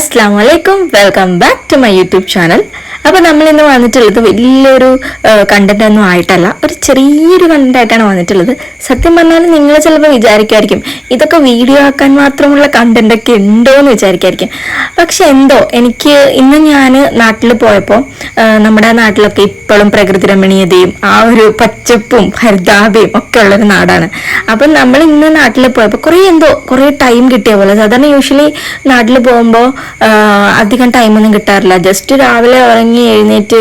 Assalamualaikum, welcome back to my YouTube channel. അപ്പോൾ നമ്മൾ ഇന്ന് വന്നിട്ടുള്ളത് വലിയൊരു കണ്ടന്റ് ഒന്നും ആയിട്ടല്ല, ഒരു ചെറിയൊരു കണ്ടന്റ് ആയിട്ടാണ് വന്നിട്ടുള്ളത്. സത്യം പറഞ്ഞാൽ നിങ്ങൾ ചിലപ്പോൾ വിചാരിക്കുമായിരിക്കും ഇതൊക്കെ വീഡിയോ ആക്കാൻ മാത്രമുള്ള കണ്ടന്റ് ഒക്കെ ഉണ്ടോ എന്ന് വിചാരിക്കുമായിരിക്കും. പക്ഷെ എന്തോ എനിക്ക് ഇന്ന് ഞാൻ നാട്ടിൽ പോയപ്പോൾ നമ്മുടെ നാട്ടിലൊക്കെ ഇപ്പോഴും പ്രകൃതി രമണീയതയും ആ ഒരു പച്ചപ്പും ഹരിതാഭയും ഒക്കെ ഉള്ളൊരു നാടാണ്. അപ്പം നമ്മൾ ഇന്ന് നാട്ടിൽ പോയപ്പോൾ കുറേ ടൈം കിട്ടിയ പോലെ. സാധാരണ യൂഷ്വലി നാട്ടിൽ പോകുമ്പോൾ അധികം ടൈമൊന്നും കിട്ടാറില്ല. ജസ്റ്റ് രാവിലെ ഉറങ്ങി എഴുന്നേറ്റ്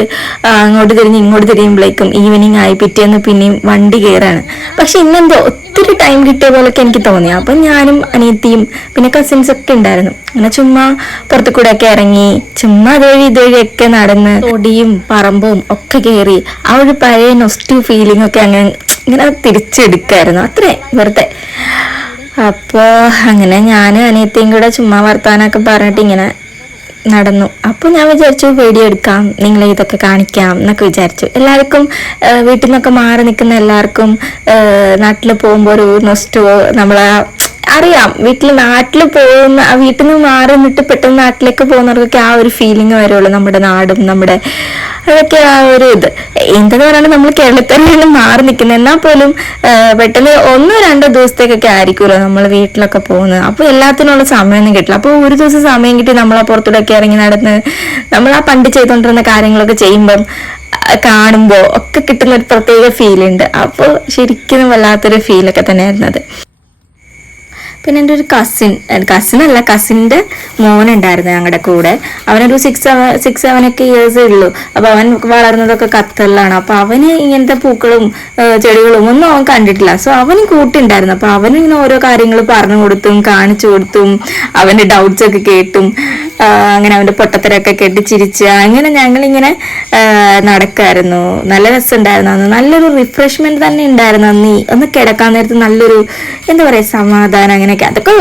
അങ്ങോട്ട് തിരിഞ്ഞ് ഇങ്ങോട്ട് തിരിയുമ്പോഴേക്കും ഈവനിങ് ആയി, പിറ്റേന്ന് പിന്നെയും വണ്ടി കയറാണ്. പക്ഷെ ഇന്നെന്തോ ഒത്തിരി ടൈം കിട്ടിയ പോലൊക്കെ എനിക്ക് തോന്നി. അപ്പം ഞാനും അനിയത്തിയും പിന്നെ കസിൻസ് ഒക്കെ ഉണ്ടായിരുന്നു. അങ്ങനെ ചുമ്മാ പുറത്തു കൂടെ ഒക്കെ ഇറങ്ങി ചുമ്മാ ഇതുവഴിയൊക്കെ നടന്ന് തൊടിയും പറമ്പും ഒക്കെ കയറി ആ ഒരു പഴയ നൊസ്റ്റീവ് ഫീലിംഗ് ഒക്കെ ഇങ്ങനെ തിരിച്ചെടുക്കായിരുന്നു. അത്രേ വെറുതെ. അപ്പോൾ അങ്ങനെ ഞാനും അനിയത്തിയും കൂടെ ചുമ്മാ വർത്താനൊക്കെ പറഞ്ഞിട്ട് ഇങ്ങനെ നടന്നു. അപ്പോൾ ഞാൻ വിചാരിച്ചു വീഡിയോ എടുക്കാം, നിങ്ങളെ ഇതൊക്കെ കാണിക്കാം എന്നൊക്കെ വിചാരിച്ചു. എല്ലാവർക്കും വീട്ടിൽ നിന്നൊക്കെ മാറി നിൽക്കുന്ന എല്ലാവർക്കും നാട്ടിൽ പോകുമ്പോൾ ഒരു നൊസ്റ്റോ നമ്മളെ അറിയാം. നാട്ടിൽ പോകുന്ന വീട്ടിൽ നിന്ന് മാറി നിന്നിട്ട് പെട്ടെന്ന് നാട്ടിലേക്ക് പോകുന്നവർക്കൊക്കെ ആ ഒരു ഫീലിംഗ് വരുള്ളൂ. നമ്മുടെ നാടും നമ്മുടെ അതൊക്കെ ആ ഒരു ഇത് എന്തെന്ന് പറയുന്നത്, നമ്മൾ കേരളത്തിൽ മാറി നിൽക്കുന്നത്. എന്നാൽ പോലും പെട്ടെന്ന് 1-2 ദിവസത്തേക്കൊക്കെ ആയിരിക്കുമല്ലോ നമ്മൾ വീട്ടിലൊക്കെ പോകുന്നത്. അപ്പോൾ എല്ലാത്തിനുള്ള സമയമൊന്നും കിട്ടില്ല. അപ്പോൾ ഒരു ദിവസം സമയം കിട്ടി നമ്മൾ ആ പുറത്തൂടെയൊക്കെ ഇറങ്ങി നടന്ന് നമ്മൾ ആ പണ്ട് ചെയ്തുകൊണ്ടിരുന്ന കാര്യങ്ങളൊക്കെ ചെയ്യുമ്പം കാണുമ്പോൾ ഒക്കെ കിട്ടുന്ന ഒരു പ്രത്യേക ഫീലുണ്ട്. അപ്പോൾ ശരിക്കും വല്ലാത്തൊരു ഫീലൊക്കെ തന്നെയായിരുന്നു അത്. പിന്നെ എൻ്റെ ഒരു കസിൻ്റെ മോനുണ്ടായിരുന്നു ഞങ്ങളുടെ കൂടെ. അവനൊരു 6-7 ഇയേഴ്സേ ഉള്ളൂ. അപ്പോൾ അവൻ വളർന്നതൊക്കെ ഖത്തറിലാണ്. അപ്പോൾ അവന് ഇങ്ങനത്തെ പൂക്കളും ചെടികളും ഒന്നും അവൻ കണ്ടിട്ടില്ല. സോ അവനും കൂട്ടുണ്ടായിരുന്നു. അപ്പോൾ അവനും ഇങ്ങനെ ഓരോ കാര്യങ്ങൾ പറഞ്ഞു കൊടുത്തും കാണിച്ചു കൊടുത്തും അവൻ്റെ ഡൗട്ട്സ് ഒക്കെ കേട്ടും അങ്ങനെ അവൻ്റെ പൊട്ടത്തരൊക്കെ കേട്ട് ചിരിച്ച് അങ്ങനെ ഞങ്ങളിങ്ങനെ നടക്കായിരുന്നു. നല്ല രസമുണ്ടായിരുന്നു. അന്ന് നല്ലൊരു റിഫ്രഷ്മെന്റ് തന്നെ ഉണ്ടായിരുന്നു. ഒന്ന് കിടക്കാൻ നേരത്ത് നല്ലൊരു എന്താ പറയുക സമാധാനം അങ്ങനെയൊക്കെ. അതൊക്കെ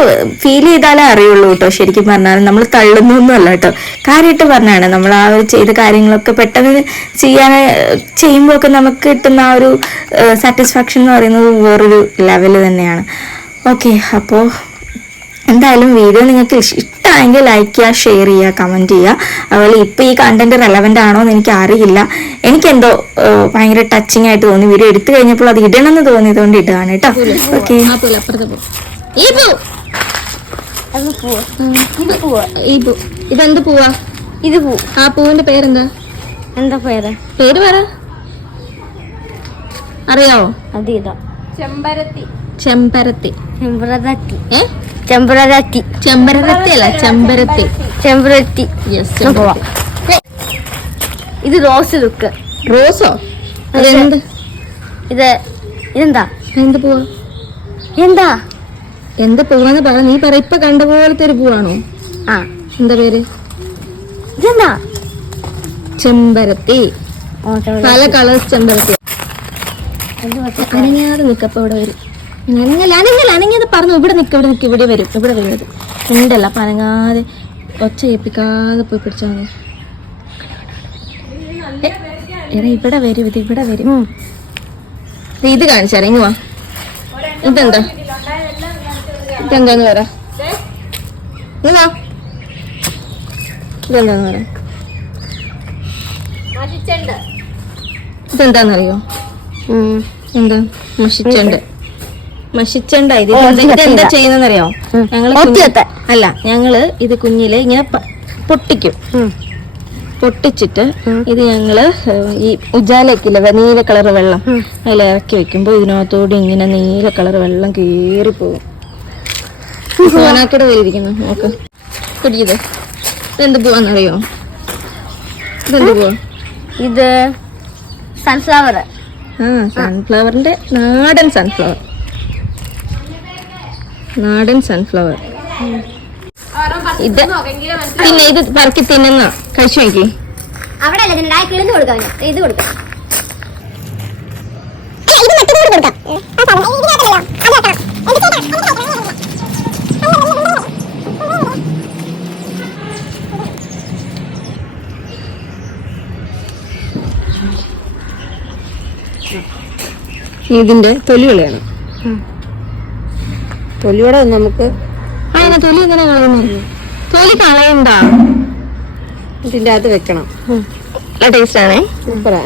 ഫീൽ ചെയ്താലേ അറിയുള്ളൂ കേട്ടോ. ശരിക്കും പറഞ്ഞാൽ നമ്മൾ തള്ളുന്നൊന്നും അല്ല കേട്ടോ, കാര്യമായിട്ട് പറഞ്ഞാണ്. നമ്മൾ ആ ഒരു ചെയ്ത കാര്യങ്ങളൊക്കെ പെട്ടെന്ന് ചെയ്യുമ്പോൾ ഒക്കെ നമുക്ക് കിട്ടുന്ന ആ ഒരു സാറ്റിസ്ഫാക്ഷൻ എന്ന് പറയുന്നത് വേറൊരു ലെവല് തന്നെയാണ്. ഓക്കെ, അപ്പോൾ എന്തായാലും വീഡിയോ നിങ്ങൾക്ക് ഇഷ്ടമായെങ്കിൽ ലൈക്ക് ചെയ്യുക, ഷെയർ ചെയ്യുക, കമൻറ്റ് ചെയ്യുക. അതുപോലെ ഇപ്പോൾ ഈ കണ്ടന്റ് റെലവൻ്റ് ആണോ എന്ന് എനിക്ക് അറിയില്ല. എനിക്കെന്തോ ഭയങ്കര ടച്ചിങ് ആയിട്ട് തോന്നി. വീഡിയോ എടുത്തു കഴിഞ്ഞപ്പോൾ അത് ഇടണമെന്ന് തോന്നിയതുകൊണ്ട് ഇടുകയാണ് കേട്ടോ. ഓക്കെ, ഇതെന്ത് പൂവാ? ഇത് പൂ. ആ പൂവിന്റെ പേരെന്താ? എന്താ പേര് പറ, അറിയാവോ? അതേതാ? ചെമ്പരത്തി. ചെമ്പരത്തി അല്ല, ചെമ്പരത്തി. ഇത് റോസ് ലുക്ക്. റോസോ? അതെന്ത്? ഇതെന്താ? എന്ത് പൂവാ? എന്ത് പൂവെന്ന് പറ. നീ പറ. ഇപ്പൊ കണ്ട പോലത്തെ ഒരു പൂവാണോ? ആ. എന്താ പേര്? ഇതെന്താ? ചെമ്പരത്തി. പല കളേഴ്സ് ചെമ്പരത്തി. അനങ്ങാതെ നിക്കപ്പോ ഇവിടെ വരും. അനങ്ങാതെ പറഞ്ഞു. ഇവിടെ വരും. ഉണ്ടല്ല. അപ്പൊ അനങ്ങാതെ ഒച്ച ഏൽപ്പിക്കാതെ പോയി പിടിച്ചാൽ മതി. ഇവിടെ വരും. ഇത് കാണിച്ചാ ഇങ്ങുവാ. ഇതെന്താന്ന് പറ. ഇതെന്താന്ന് പറ. ഇതെന്താന്നറിയോ? എന്താ? മഷിച്ചണ്ട. ഇതെന്താ ചെയ്യുന്നറിയോ? ഞങ്ങള് ഇത് കുഞ്ഞില് ഇങ്ങനെ പൊട്ടിക്കും. പൊട്ടിച്ചിട്ട് ഇത് ഞങ്ങള് ഈ ഉജാലക്കില്ല നീല കളർ വെള്ളം അതിൽ ഇറക്കി വെക്കുമ്പോ ഇതിനകത്തോട് ഇങ്ങനെ നീല കളർ വെള്ളം കീറി പോകും. സോനാക്കട വരിയിരിക്കുന്നു. നോക്ക് കുടിയത്. ഇതെന്ത് പോവാന്നറിയോ? ഇതെന്ത് പോവാ? ഇത് സൺഫ്ലവർ. സൺഫ്ലവറിന്റെ നാടൻ സൺഫ്ലവർ. ഇത് പിന്നെ ഇത് പറക്കി തിന്നുന്ന കഴിച്ചു നോക്കി. അവിടെ കിളിന്ന് കൊടുക്കാം. ഇത് കൊടുക്കാം. ഇതിന്റെ തൊലി കളയണം. തൊലിയോടെ നമുക്ക് തൊലി എങ്ങനെ കളയുന്നു? തൊലി കളയണ്ട. ഇതിന്റെ അകത്ത് വെക്കണം. നല്ല ടേസ്റ്റ് ആണേ. സൂപ്പറാ.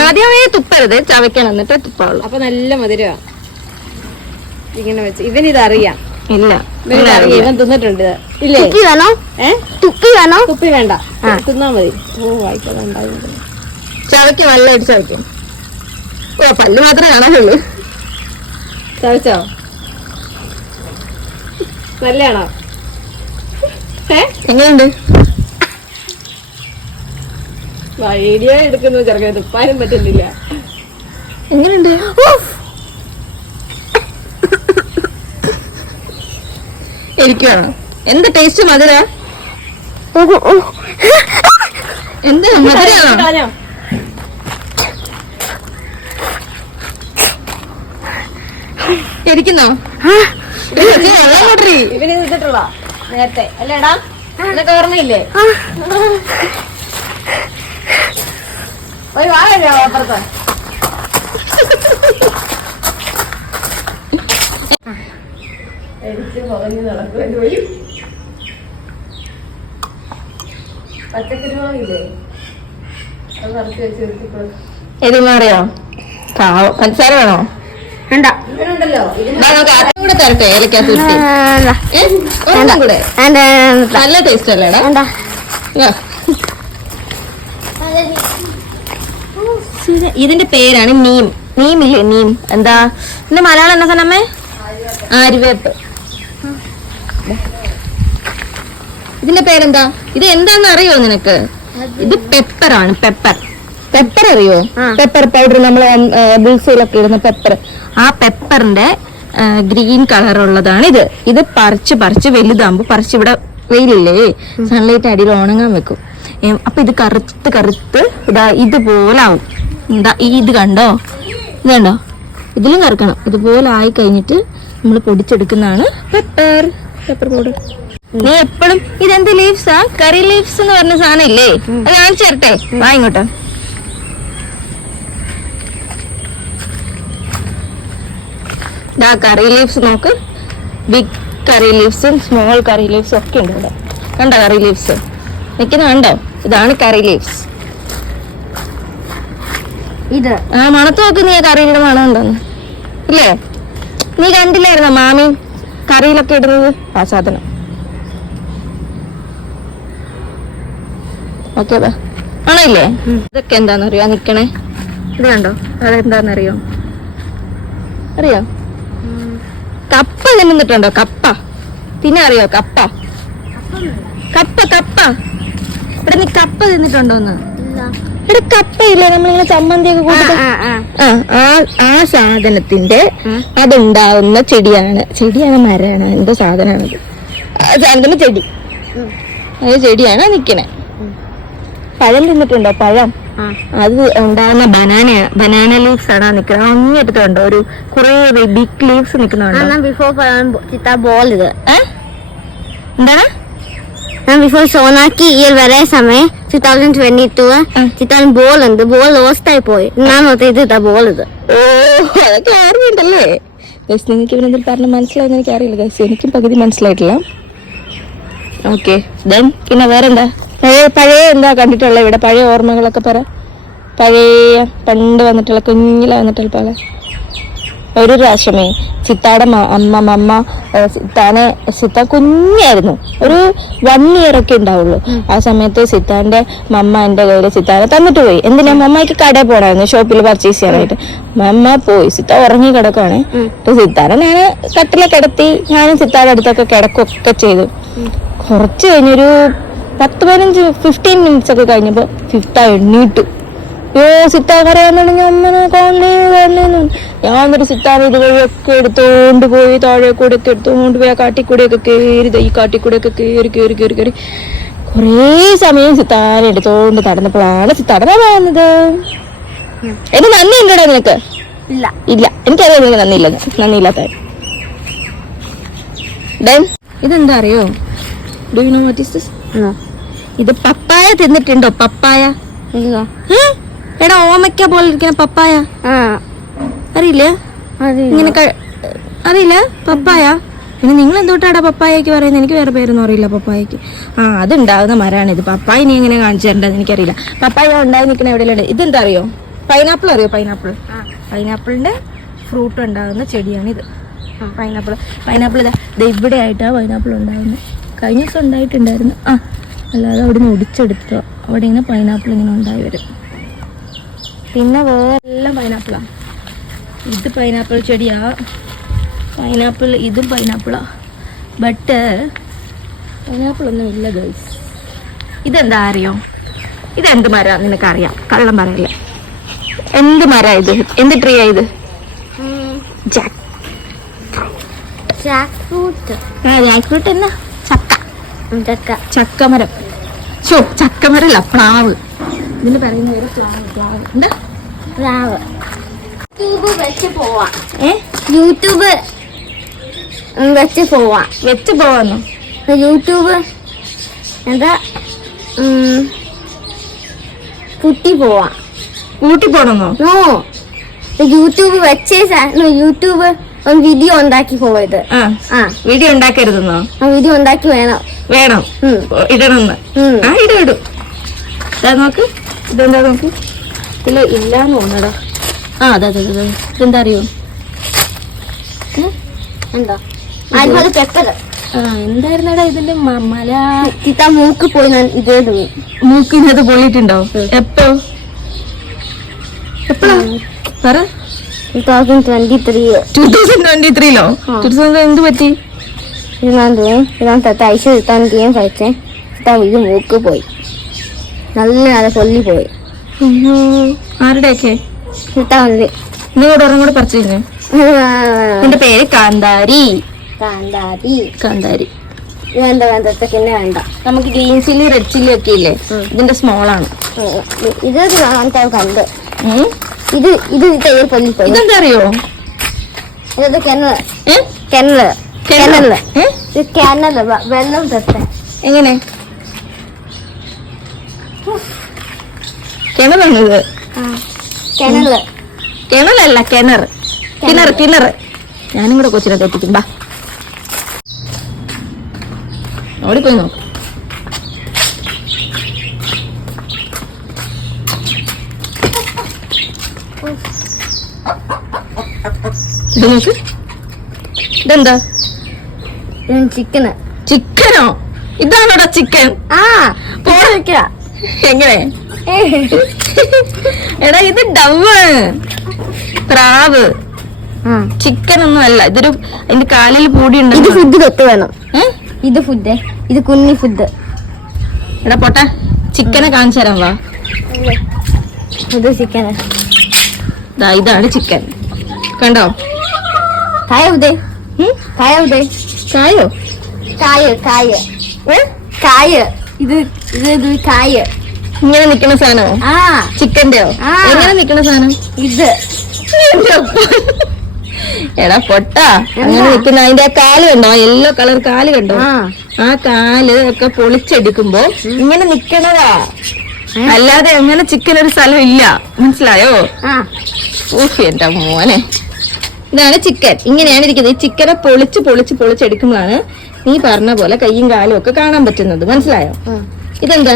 ആദ്യമേ തുപ്പരുത്, ചവയ്ക്കണം എന്നിട്ട് തുപ്പാവുള്ളൂ. അപ്പൊ നല്ല മധുരമാ. ഇങ്ങനെ വെച്ച് ഇവനിതറിയാം. ഇല്ല ഇവൻ തിന്നിട്ടുണ്ട് ഇത്. ഇല്ലേ? തുപ്പി വേണോ? തുപ്പി വേണോ? തുപ്പി വേണ്ട, തിന്നാ മതി. ഓ വായിക്കാതെ ഉണ്ടാവുന്നത്. ചവയ്ക്ക് നല്ലതായിട്ട് ചവയ്ക്കും. ഓ പല്ല് മാത്രമേ കാണാനുള്ളൂ. ചവച്ചോ? നല്ലയാണോ? എങ്ങനെയുണ്ട്? വീഡിയോ എടുക്കുന്നത് ചെറുക്കാൻ തുപ്പാനും പറ്റുന്നില്ല. എങ്ങനെയുണ്ട്? എനിക്കാണോ? എന്ത് ടേസ്റ്റ്? മധുര? എന്ത് മധുരാണോ? കളഞ്ഞോ? ഇരിക്കുന്നോ? ഇവന് ഇതിട്ടുള്ള നേരത്തെ അല്ലേടാ? ഇതൊക്കെ ഓർമ്മയില്ലേ? ഒരു വാഴയോ അപ്പുറത്ത്? എനിക്ക് പറഞ്ഞു നടക്കുവാൻ പോയി. പച്ചക്കറികളില്ലേ അത് നിറച്ച് വെച്ച് നിർത്തിക്കോ. എരിമാറിയോ? പാവം. പഞ്ചസാര വേണോ? വേണ്ട. ഇവനുണ്ടല്ലോ ഇതിന് നമുക്ക് അതും കൂടെ തരട്ടെ, ഏലക്കകത്ത് ഇട്ട്. ഒരെണ്ണം കൂടെ. നല്ല ടേസ്റ്റ് അല്ലേടാ? വേണ്ട. ഇതിന്റെ പേരാണ് നീം. നീമില്ലേ? നീം എന്താ ഇതിന്റെ മലയാളം എന്താ സാധനമേ? ആര്യവേപ്പ്. ഇതിന്റെ പേരെന്താ? ഇത് എന്താന്ന് അറിയോ നിനക്ക്? ഇത് പെപ്പറാണ്. പെപ്പർ. പെപ്പർ അറിയോ? പെപ്പർ പൗഡർ നമ്മൾ ബുൾസയിലൊക്കെ ഇടുന്ന പെപ്പർ. ആ പെപ്പറിന്റെ ഗ്രീൻ കളർ ഉള്ളതാണ് ഇത്. ഇത് പറിച്ച് പറിച്ച് വലുതാകുമ്പോ പറിച്ച് ഇവിടെ വെയിലില്ലേ, സൺലൈറ്റ് അടിയിൽ ഉണങ്ങാൻ വെക്കും. അപ്പൊ ഇത് കറുത്ത് കറുത്ത് ഇതാ ഇതുപോലെ ആവും. എന്താ ഇത് കണ്ടോ? ഇത് കണ്ടോ? ഇതിലും കറുക്കണം. ഇതുപോലെ ആയി കഴിഞ്ഞിട്ട് നമ്മൾ പൊടിച്ചെടുക്കുന്നതാണ് പെപ്പർ. Pepper powder. നീ എപ്പോഴും ഇതെന്ത് ലീവ്സാ? കറി ലീവ്സ് എന്ന് പറഞ്ഞ സാധനം ഇല്ലേ? അത് കാണിച്ചു തരട്ടെ. വാ ഇങ്ങോട്ട്. ഇതാ കറി ലീവ്സ് നോക്ക്. ബിഗ് കറി ലീവ്സും സ്മോൾ കറി ലീവ്സും ഒക്കെ ഉണ്ട് ഇവിടെ. കണ്ടോ കറി ലീവ്സ് നിൽക്കുന്ന? കണ്ടോ? ഇതാണ് കറി ലീവ്സ്. ഇത് ആ മണത്ത് നോക്ക് നീ. കറിയുടെ മണം ഉണ്ടോന്ന് ഇല്ലേ? നീ കണ്ടില്ലായിരുന്നോ മാമി കറിയിലൊക്കെ ഇടുന്നത്? ആ സാധനം. ഓക്കെ ആണോ ഇല്ലേ? ഇതൊക്കെ എന്താന്നറിയോ നിക്കണേ? ഇത് കണ്ടോ? അതെന്താന്നറിയോ? അറിയോ? കപ്പ തിന്നിട്ടുണ്ടോ? കപ്പ പിന്നെ അറിയോ? കപ്പ കപ്പ കപ്പ. ഇവിടെ നീ കപ്പ തിന്നിട്ടുണ്ടോന്ന്? ഇവിടെ കപ്പയില്ലേ നമ്മളിങ്ങനെ ചമ്മന്തിയൊക്കെ കൂട്ടി? ആ സാധനത്തിന്റെ അതുണ്ടാവുന്ന ചെടിയാണ് മരമാണ്. എന്തോ സാധനമാണത്. ആ സാധനത്തിന്റെ ചെടി. അത് ചെടിയാണ് നിക്കണേ. പഴം തിന്നിട്ടുണ്ടോ? പഴം. അത് ഉണ്ടാകുന്ന ബനാന ലീവ്സ് ആണ് നിക്കുന്നത്. അങ്ങേറ്റത്തുണ്ടോ ഒരു കുറെ ബിഗ് ലീവ്സ് നിക്കുന്നുണ്ടോ? ബിഫോർ ചിത്ത ബോൾ ഇത് എന്താണ്? ബിഫോർ സോനാക്കി ഇയർ വരെ സമയം 2022 ചിത്താൻ ബോൾ ഉണ്ട്. ബോൾ ലോസ്റ്റ് ആയി പോയി. ഞാൻ ഇത് ബോൾ ഇത്. ഓ അതൊക്കെ അറിയണ്ടല്ലേ? നിങ്ങൾക്ക് ഇവനെന്തെങ്കിലും പറഞ്ഞ് മനസ്സിലായെന്ന് എനിക്ക് അറിയില്ല ഗൈസ്. എനിക്കും പകുതി മനസ്സിലായിട്ടില്ല. ഓക്കെ ദെൻ പിന്നെ വേറെന്താ? പഴയ എന്താ കണ്ടിട്ടുള്ള ഇവിടെ? പഴയ ഓർമ്മകളൊക്കെ പറ. പഴയ പണ്ട് വന്നിട്ടുള്ള കുഞ്ഞില വന്നിട്ടുള്ള പല. ഒരു പ്രാവശ്യമേ ചിത്താടെ മമ്മ സിത്താൻ കുഞ്ഞായിരുന്നു. ഒരു 1 year ഒക്കെ ഉണ്ടാവുള്ളൂ. ആ സമയത്ത് സിത്താന്റെ മമ്മ എന്റെ കയ്യിൽ സിത്താനെ തന്നിട്ട് പോയി. എന്തിനാ? മമ്മയ്ക്ക് കടയിൽ പോണായിരുന്നു, ഷോപ്പിൽ പർച്ചേസ് ചെയ്യാനായിട്ട്. മമ്മ പോയി. സിത്ത ഉറങ്ങി കിടക്കുവാണ്. അപ്പൊ സിത്താനെ ഞാൻ കട്ടിലെ കിടത്തി. ഞാനും സിത്താടെ അടുത്തൊക്കെ കിടക്കൊക്കെ ചെയ്തു. കുറച്ച് കഴിഞ്ഞൊരു 10-15 minutes ഒക്കെ കഴിഞ്ഞപ്പോ സിത്ത എണ്ണീട്ടു. സിത്ത കരയാന്നുണ്ടെങ്കിൽ അമ്മനെ കാണുന്നു. ഞാൻ എന്നിട്ട് സിത്താനെ ഇതുവഴിയൊക്കെ എടുത്തോണ്ട് പോയി, താഴെ കൂടെ ഒക്കെ എടുത്തോണ്ട് പോയി. ആ കാട്ടിക്കൂടെയൊക്കെ കയറി, ഈ കാട്ടിക്കൂടെയൊക്കെ കയറി കുറേ സമയം സിത്താനെ എടുത്തോണ്ട് നടന്നപ്പോഴാണ് സിത്താടെ വന്നത്. എന്റെ നന്ദി ഉണ്ടോടാ നിനക്ക്? ഇല്ല. ഇല്ല, എനിക്കറിയാം നിനക്ക് നന്ദിയില്ലാത്ത. ഇതെന്താ അറിയോ? Do you know what is this? ഇത് പപ്പായ തിന്നിട്ടുണ്ടോ? പപ്പായ. എടാ ഓമയ്ക്ക പോലെ ഇരിക്കുന്ന പപ്പായ അറിയില്ല? ഇങ്ങനെ അറിയില്ല? പപ്പായ പിന്നെ നിങ്ങൾ എന്തുകൊണ്ടാണ് പപ്പായക്ക് പറയുന്നത്? എനിക്ക് വേറെ പേരൊന്നും അറിയില്ല പപ്പായക്ക്. ആ, അതുണ്ടാവുന്ന മരമാണ് ഇത്. പപ്പായ ഇനി എങ്ങനെ കാണിച്ചു തരേണ്ടത് എനിക്കറിയില്ല. പപ്പായ ഉണ്ടായി നിൽക്കുന്ന എവിടെയുണ്ട്? ഇതെന്താ അറിയോ? പൈനാപ്പിൾ അറിയോ? പൈനാപ്പിളിന്റെ ഫ്രൂട്ട് ഉണ്ടാകുന്ന ചെടിയാണിത്. പൈനാപ്പിൾ ഇതാ ഇവിടെ ആയിട്ടാണ് പൈനാപ്പിൾ ഉണ്ടാകുന്നത്. കഴിഞ്ഞ ദിവസം ഉണ്ടായിട്ടുണ്ടായിരുന്നു. അല്ലാതെ അവിടെ നിന്ന് ഒടിച്ചെടുത്തോ. അവിടെ ഇങ്ങനെ പൈനാപ്പിൾ ഇങ്ങനെ ഉണ്ടായി വരും. പിന്നെ വേറെ എല്ലാം പൈനാപ്പിളാണ്. ഇത് പൈനാപ്പിൾ ചെടിയാ. പൈനാപ്പിൾ, ഇതും പൈനാപ്പിളാ. ബട്ട് പൈനാപ്പിൾ ഒന്നും ഇല്ല ഗേൾസ്. ഇതെന്താ അറിയോ? ഇതെന്ത് മരം നിനക്കറിയാം? കള്ളം പറയല്ലേ. എന്ത് മരം ഇത്? എന്ത് ട്രീ ആ ഇത്? ജാക്ക് ഫ്രൂട്ട് എന്നാ? ചക്കമരം. ചക്കമരല്ല, പ്ലാവ്. ഇതിന് പറയുന്ന ഒരു പ്ലാവ്. എന്താ പ്ലാവ്? യൂട്യൂബ് വെച്ച് പോവാം. യൂട്യൂബ് വെച്ച് പോവാന്നോ? യൂട്യൂബ് എന്താ കുട്ടി പോവാം. ഊട്ടി പോണെന്നോ? നോ, യൂട്യൂബ് വെച്ചേ യൂട്യൂബ് വീഡിയോ ഉണ്ടാക്കി പോയത്. വീഡിയോ ഉണ്ടാക്കരുതെന്നോ? വീഡിയോ ഉണ്ടാക്കി വേണം ഇടണമെന്ന്. ഇടും. നോക്ക്, ഇതെന്താ നോക്ക്. ഇതില് ഇല്ലാന്ന് തോന്നടാ. അതെ. ഇതെന്താ അറിയോ? എന്താ പെപ്പറ്? എന്തായിരുന്നടാ ഇതിന്റെ മല? മൂക്ക് പോയി മൂക്കിനത് പൊള്ളിട്ടുണ്ടോ? എപ്പോഴാ പറ. 2023. 2023ലോ? 2023 എന്ത് പറ്റി? ഐസ് കിട്ടാൻ ഗെയിം കളിച്ചേ. ഇത് മൂക്ക് പോയി, നല്ല പൊള്ളി പോയി. ആരുടെയൊക്കെ? കിട്ടാൻ നിങ്ങളോട് ഒരെണ്ണം കൂടെ പറിച്ചിരുന്നു. എന്റെ പേര് കാന്താരി. വേണ്ട പിന്നെ വേണ്ട. നമുക്ക് ഗ്രീൻ ചില്ലി, റെഡ് ചില്ലി ഒക്കെ ഇല്ലേ? ഇതിന്റെ സ്മോളാണ്. ഇത് കണ്ട് ഇത് തയ്യൽ പൊല്ലിപ്പോയി. ഇതെന്താ അറിയോ? ഇത് കിണറ്. വെള്ളം തൊട്ട് എങ്ങനെ? കിണറാണിത്. കിണറല്ല, കിണർ. ഞാനും കൂടെ കൊച്ചിനെ തെറ്റിക്കും. ബാ, അവിടെ പോയി നോക്ക്. ഇത് നോക്ക്. ഇതെന്താ? ചിക്കനോ? ഇതാണോടാ ചിക്കൻ? എങ്ങനെ? എടാ, ഇത് ഡവ്, പ്രാവ്. ചിക്കൻ ഒന്നും അല്ല. ഇതൊരു അതിന്റെ കാലിൽ പൂടി ഉണ്ട്. ഇത് ഫുഡ് തൊട്ട് വേണം. ഇത് കുഞ്ഞി ഫുഡ്. എടാ പോട്ടെ, ചിക്കനെ കാണിച്ചു തരാം. വാ, ഇത് ചിക്കന്. ഇതാണ് ചിക്കൻ. കണ്ടോ? കായോ? ഇത് കായ. ഇങ്ങനെ നിക്കണ സാധനോ? ചിക്കന്റെയോ? എങ്ങനെ നിക്കണ സാധനം ഇത്? എടാ പൊട്ടാ, അങ്ങനെ നിക്കുന്ന അതിന്റെ ആ കാല് കണ്ടോ? യെല്ലോ കളർ കാല് കണ്ടോ? ആ കാല് ഒക്കെ പൊളിച്ചെടുക്കുമ്പോ ഇങ്ങനെ നിക്കണതാ. അല്ലാതെ അങ്ങനെ ചിക്കൻ ഒരു സ്ഥലം ഇല്ല. മനസ്സിലായോ? എന്റെ മോനെ, ഇതാണ് ചിക്കൻ. ഇങ്ങനെയാണ് ഇരിക്കുന്നത്. ഈ ചിക്കനെ പൊളിച്ചെടുക്കുമ്പോഴാണ് നീ പറഞ്ഞ പോലെ കയ്യും കാലും ഒക്കെ കാണാൻ പറ്റുന്നത്. മനസ്സിലായോ? ഇതെന്താ?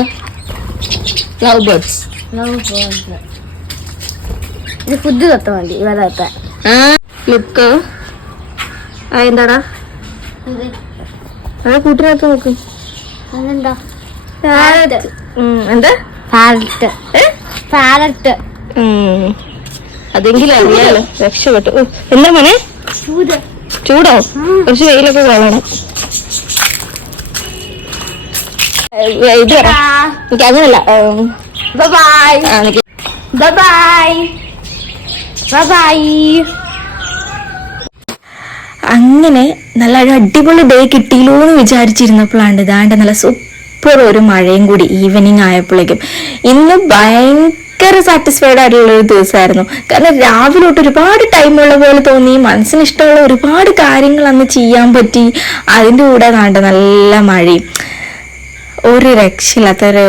Love birds. ഇത് ഫുഡ് തൊട്ട് മതി. ലുക്ക്. എന്താടാ? കൂട്ടിനകത്ത് നോക്ക്. എന്താ? എന്താ? പാരറ്റ്. അതെങ്കിലും അറിയാലോ. രക്ഷപ്പെട്ടു. എന്താ മോനെ? ചൂടോ? കുറച്ച് വെയിലൊക്കെ കൊള്ളണം. ഇത് എനിക്ക് അങ്ങനല്ല. അങ്ങനെ നല്ല ഒരു അടിപൊളി ഡേ കിട്ടിയില്ലോ എന്ന് വിചാരിച്ചിരുന്നപ്പോഴാണ് ഇതാണ്ട് നല്ല സൂപ്പർ ഒരു മഴയും കൂടി ഈവനിങ് ആയപ്പോഴേക്കും. ഇന്ന് ഭയങ്കര സാറ്റിസ്ഫൈഡ് ആയിട്ടുള്ള ഒരു ദിവസമായിരുന്നു. കാരണം രാവിലെ തൊട്ട് ഒരുപാട് ടൈമുള്ള പോലെ തോന്നി. മനസ്സിന് ഇഷ്ടമുള്ള ഒരുപാട് കാര്യങ്ങൾ അന്ന് ചെയ്യാൻ പറ്റി. അതിൻ്റെ കൂടെ കണ്ട നല്ല മഴയും. ഒരു രക്ഷയില്ലാത്തൊരു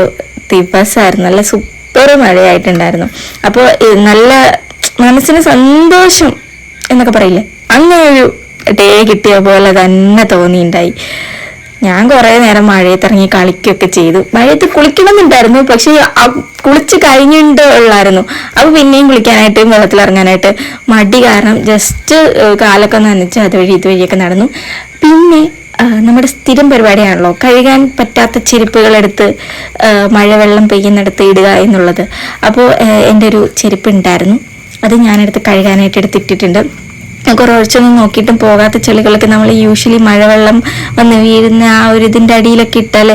ദിവസമായിരുന്നു. നല്ല സൂപ്പർ മഴയായിട്ടുണ്ടായിരുന്നു. അപ്പോൾ നല്ല മനസ്സിന് സന്തോഷം എന്നൊക്കെ പറയില്ലേ, അങ്ങനെ ഒരു ഡേ കിട്ടിയ പോലെ തന്നെ തോന്നിയിട്ടുണ്ടായി. ഞാൻ കുറേ നേരം മഴയത്തിറങ്ങി കളിക്കുകയൊക്കെ ചെയ്തു. മഴയത്ത് കുളിക്കണമെന്നുണ്ടായിരുന്നു, പക്ഷെ കുളിച്ച് കഴിഞ്ഞിട്ടുള്ളായിരുന്നു. അപ്പോൾ പിന്നെയും കുളിക്കാനായിട്ട് വെള്ളത്തിലിറങ്ങാനായിട്ട് മടി കാരണം ജസ്റ്റ് കാലൊക്കെ നനച്ച് അതുവഴി ഇതുവഴിയൊക്കെ നടന്നു. പിന്നെ നമ്മുടെ സ്ഥിരം പരിപാടിയാണല്ലോ കഴുകാൻ പറ്റാത്ത ചെരുപ്പുകളെടുത്ത് മഴവെള്ളം പെയ്യുന്നിടത്ത് ഇടുക എന്നുള്ളത്. അപ്പോൾ എൻ്റെ ഒരു ചെരുപ്പ് ഉണ്ടായിരുന്നു, അത് ഞാനെടുത്ത് കഴുകാനായിട്ട് എടുത്തിട്ടിട്ടുണ്ട്. കുറച്ചൊന്നും നോക്കിയിട്ടും പോകാത്ത ചെളികളൊക്കെ നമ്മൾ യൂഷ്വലി മഴവെള്ളം വന്ന് വീഴുന്ന ആ ഒരു ഇതിൻ്റെ അടിയിലൊക്കെ ഇട്ടാൽ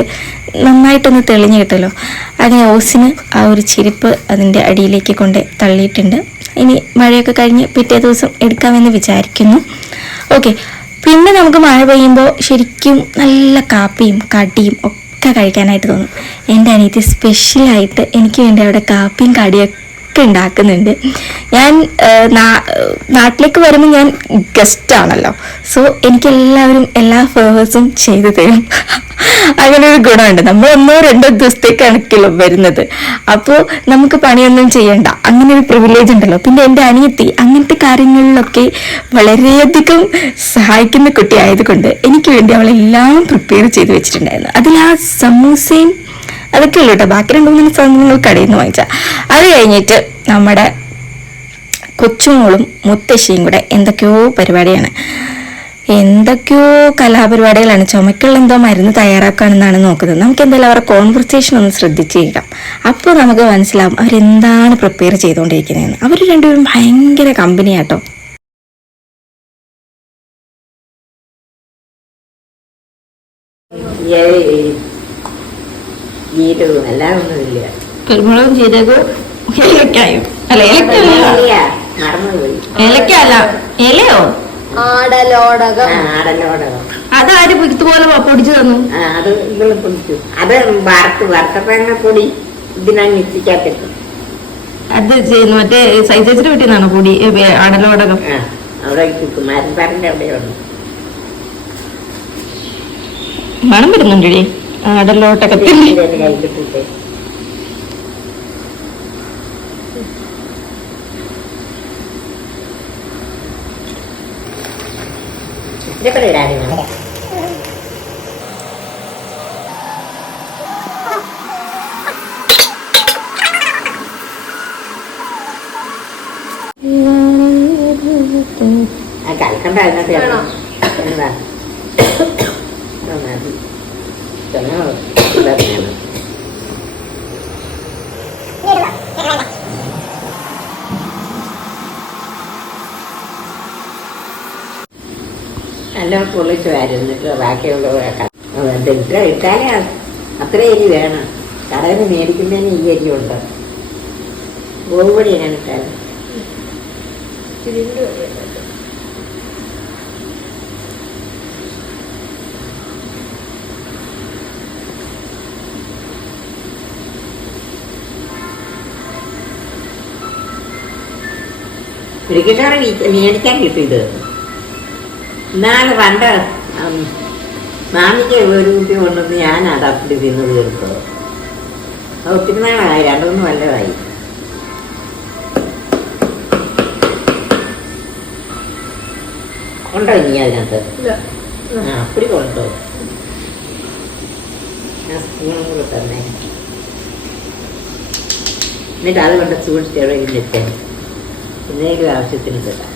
നന്നായിട്ടൊന്ന് തെളിഞ്ഞ് കിട്ടുമല്ലോ. അങ്ങനെ ഓസിന് ആ ഒരു ചെരുപ്പ് അതിൻ്റെ അടിയിലേക്ക് കൊണ്ട് തള്ളിയിട്ടുണ്ട്. ഇനി മഴയൊക്കെ കഴിഞ്ഞ് പിറ്റേ ദിവസം എടുക്കാമെന്ന് വിചാരിക്കുന്നു. ഓക്കെ, പിന്നെ നമുക്ക് മഴ പെയ്യുമ്പോൾ ശരിക്കും നല്ല കാപ്പിയും കടിയും ഒക്കെ കഴിക്കാനായിട്ട് തോന്നും. എൻ്റെ അനിയത്തി സ്പെഷ്യലായിട്ട് എനിക്ക് വേണ്ടി അവിടെ കാപ്പിയും കടിയൊക്കെ ഉണ്ടാക്കുന്നുണ്ട്. ഞാൻ നാട്ടിലേക്ക് വരുമ്പോൾ ഞാൻ ഗസ്റ്റ് ആണല്ലോ, സോ എനിക്കെല്ലാവരും എല്ലാ ഫേവേഴ്സും ചെയ്തു തരും. അങ്ങനെ ഒരു ഗുണമുണ്ട്. നമ്മൾ 1-2 ദിവസത്തേക്കാണല്ലോ വരുന്നത്, അപ്പോൾ നമുക്ക് പണിയൊന്നും ചെയ്യണ്ട, അങ്ങനെ ഒരു പ്രിവിലേജ് ഉണ്ടല്ലോ. പിന്നെ എൻ്റെ അനിയത്തി അങ്ങനത്തെ കാര്യങ്ങളിലൊക്കെ വളരെയധികം സഹായിക്കുന്ന കുട്ടി ആയതുകൊണ്ട് എനിക്ക് വേണ്ടി അവളെല്ലാം പ്രിപ്പയർ ചെയ്ത് വെച്ചിട്ടുണ്ടായിരുന്നു. അതിൽ ആ സമൂസയും അതൊക്കെ ഉള്ളു കേട്ടോ. ബാക്കി 2-3 സാധനങ്ങൾ കടയിൽ നിന്ന് വാങ്ങിച്ചാൽ. അത് കഴിഞ്ഞിട്ട് നമ്മുടെ കൊച്ചുമോളും മുത്തശ്ശിയും കൂടെ എന്തൊക്കെയോ പരിപാടിയാണ്, എന്തൊക്കെയോ കലാപരിപാടികളാണ്. ചുമക്കുള്ള എന്തോ മരുന്ന് തയ്യാറാക്കുകയാണെന്നാണ് നോക്കുന്നത്. നമുക്ക് എന്തായാലും അവരുടെ കോൺവെർസേഷൻ ഒന്ന് ശ്രദ്ധിച്ചേക്കാം. അപ്പോൾ നമുക്ക് മനസ്സിലാവും അവരെന്താണ് പ്രിപ്പയർ ചെയ്തുകൊണ്ടിരിക്കുന്നതെന്ന്. അവർ രണ്ടുപേരും ഭയങ്കര കമ്പനിയാട്ടോ. എല്ലാം ഒന്നുമില്ല. കുരുമുളകും ജീരകവും ഏലക്കായും അല്ല മറന്നുപോയി. ഏലക്കല്ല ഇലയോ ആടലോടകം. ആടലോടകം അതാര് ഇതുപോലെ പൊടിച്ചു തന്നു? അത് ഇവിടെ പൊടിച്ചു. അത് വറുത്തപ്പഴങ്ങ പൊടി ഇതിനാണ് മിക്സിക്കകത്തിട്ടു. അത് ചെയ്യുന്നു മറ്റേ സൈജസിന് വീട്ടിൽ പൊടി ആടലോടകം. അവിടെ കിട്ടും, മരമ്പറിന്റെ അവിടെയുണ്ട്. മണം വരുന്നുണ്ടേ ആടലോട്ടകത്തിൽ. കൈക്കിട്ടിട്ട് ഇതൊക്കെ ഇടാനും കൽക്കണ്ട അതിനകത്ത് എന്താ നല്ല പൊള്ളിച്ച് വരുന്നിട്ട് ബാക്കിയുള്ള ഇട്ടാലേ അത്ര എരി വേണം. കടയിൽ നിന്ന് മേടിക്കുന്നതിന് ഈ എരി ഉണ്ട്. ഗോപൊടി ഞാൻ ഇട്ടാലും ക്രിക്കറ്റാണ് മേടിക്കാൻ കിട്ടിയത്. എന്നാലും പണ്ട് മാമിക്ക് ഒരു കുട്ടി കൊണ്ടുവന്ന് ഞാൻ അതപ്പടി തിന്ന് തീർത്തത്. അത് ഒത്തിരി നാളായി, 2-3 കൊല്ലമായി. ഉണ്ടോ ഇനി അതിനകത്ത്? അപ്പടി കൊണ്ടോ? ഞാൻ സ്പൂണും കൂടെ തന്നെ. എന്നിട്ട് അത് കൊണ്ട് സൂക്ഷിച്ച് എവിടെ ഇരുന്നിട്ട് എന്തെങ്കിലും ആവശ്യത്തിന് തരാം.